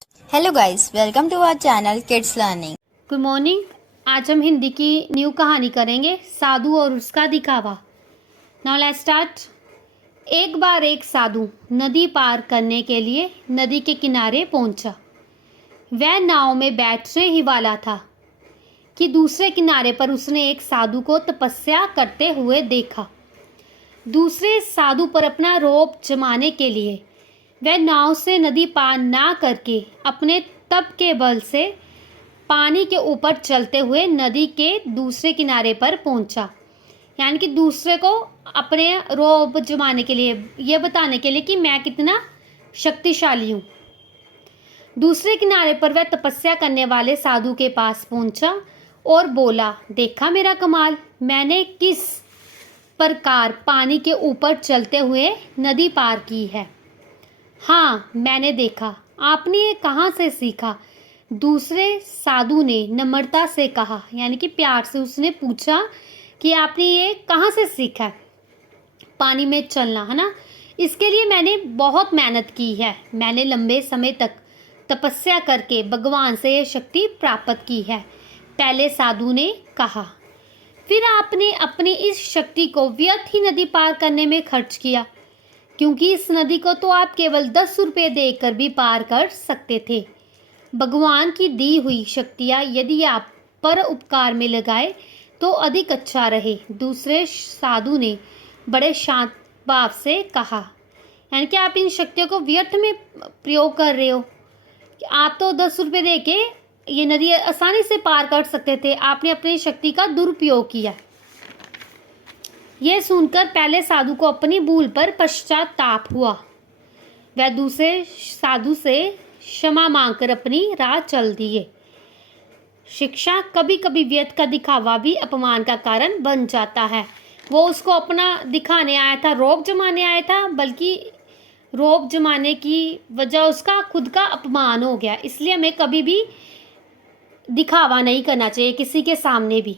Hello guys, welcome to our channel kids learning. Good morning. आज हम हिंदी की new कहानी करेंगे, साधु और उसका दिखावा। Now let's start. एक बार एक साधु नदी पार करने के लिए नदी के किनारे पहुंचा। वह नाव में बैठने ही वाला था कि दूसरे किनारे पर उसने एक साधु को तपस्या करते हुए देखा। दूसरे साधु पर अपना रोब जमाने के लिए वह नाव से नदी पार ना करके अपने तप के बल से पानी के ऊपर चलते हुए नदी के दूसरे किनारे पर पहुंचा। यानी कि दूसरे को अपने रोब जमाने के लिए, यह बताने के लिए कि मैं कितना शक्तिशाली हूँ। दूसरे किनारे पर वह तपस्या करने वाले साधु के पास पहुंचा और बोला, देखा मेरा कमाल, मैंने किस प्रकार पानी के ऊपर चलते हुए नदी पार की है। हाँ, मैंने देखा। आपने ये कहाँ से सीखा? दूसरे साधु ने नम्रता से कहा, यानी कि प्यार से उसने पूछा कि आपने ये कहाँ से सीखा है पानी में चलना, है ना। इसके लिए मैंने बहुत मेहनत की है। मैंने लंबे समय तक तपस्या करके भगवान से ये शक्ति प्राप्त की है, पहले साधु ने कहा। फिर आपने अपनी इस शक्ति को व्यर्थ ही नदी पार करने में खर्च किया, क्योंकि इस नदी को तो आप केवल 10 रुपये देकर भी पार कर सकते थे। भगवान की दी हुई शक्तियाँ यदि आप पर उपकार में लगाए तो अधिक अच्छा रहे। दूसरे साधु ने बड़े शांत भाव से कहा, यानी कि आप इन शक्तियों को व्यर्थ में प्रयोग कर रहे हो। आप तो 10 रुपये दे के ये नदी आसानी से पार कर सकते थे, आपने अपनी शक्ति का दुरुपयोग किया। यह सुनकर पहले साधु को अपनी भूल पर पश्चाताप हुआ। वह दूसरे साधु से क्षमा मांगकर अपनी राह चल दिए। शिक्षा, कभी कभी व्यर्थ का दिखावा भी अपमान का कारण बन जाता है। वो उसको अपना दिखाने आया था, रोब जमाने आया था, बल्कि रोब जमाने की वजह उसका खुद का अपमान हो गया। इसलिए हमें कभी भी दिखावा नहीं करना चाहिए किसी के सामने भी।